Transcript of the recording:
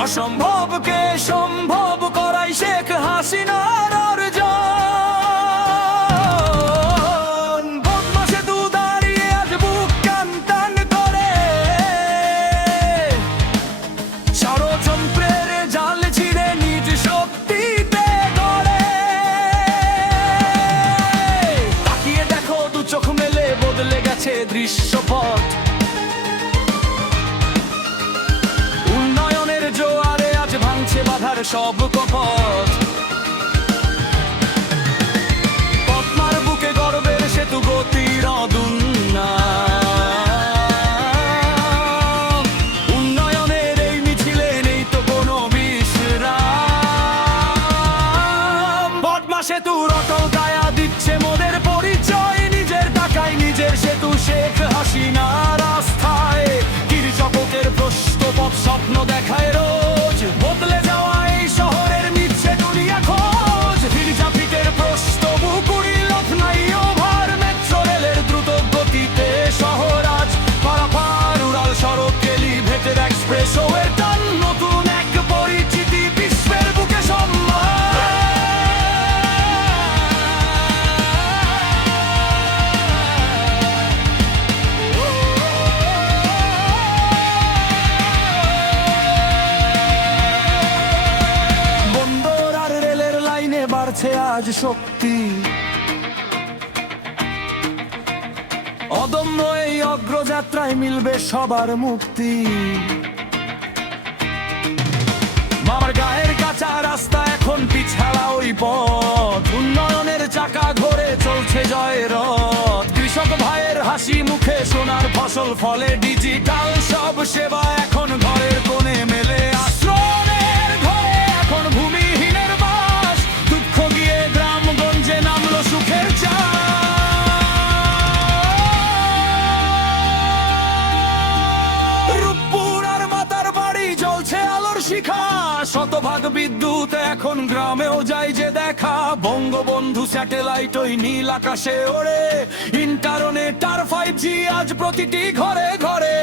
অসম্ভবকে সম্ভব করাই শেখ হাসিনার অর্জন। বদমাশে দু দাঁড়িয়ে আজ বুক কান টান করে, ষড়যন্ত্রের জাল ছিঁড়ে নিজ শক্তিতে গড়ে। তাকিয়ে দেখো দু চোখ মেলে, বদলে গেছে দৃশ্যপট। উন্নয়নের জোয়ারে আজ ভাঙছে বাধার সব কপট। পদ্মার বুকে গর্বের সেতু গতির অদুন্নাম। উন্নয়নের এই মিছিলে নেই তো কোনো বিশ্রাম। পদ্মা সেতুর অটল কায়া দিচ্ছে মোদের পরিচয়, নিজের টাকায় নিজের সেতু শেখ হাসিনা রাস্তায়। গিরিজপকের প্রশ্নপথ স্বপ্ন দেখায় রোজ, বদলে যাওয়া এই শহরের মিচ্ছে দুনিয়া খোঁজ। গিরিজাপিটের প্রশ্ন বুকুরি লখনৌ ওভার মেট্রো রেলের দ্রুত গতিতে শহর আজ পারাপার। উড়াল সড়ক এলিভেটেড এক্সপ্রেসওয়ের টান, নতুন এক পরিচিতি বিশ্বের বুকে সম্মান। বন্দর আর রেলের লাইনে বাড়ছে আজ শক্তি, অদম্য এই অগ্রযাত্রায় মিলবে সবার মুক্তি। মামার গায়ের কাঁচা রাস্তা এখন পিছাড়া ওই পথ, উন্নয়নের চাকা ঘোরে চলছে জয়ের রথ। কৃষক ভাইয়ের হাসি মুখে সোনার ফসল ফলে, ডিজিটাল সব সেবা এখন ঘরের কোণে মেলে। আশ্রয়ের ঘরে এখন ভূমিহীনের বাস, দুঃখ গিয়ে গ্রামগঞ্জে নামলো সুখের চাষ। রূপপুর আর মাতার বাড়ি জ্বলছে আলোর শিখা, শতভাগ বিদ্যুৎ এখন গ্রামেও যায় যে দেখা। বঙ্গবন্ধু স্যাটেলাইট ওই নীল আকাশে ওড়ে, ইন্টারনেট আর 5G আজ প্রতিটি ঘরে ঘরে।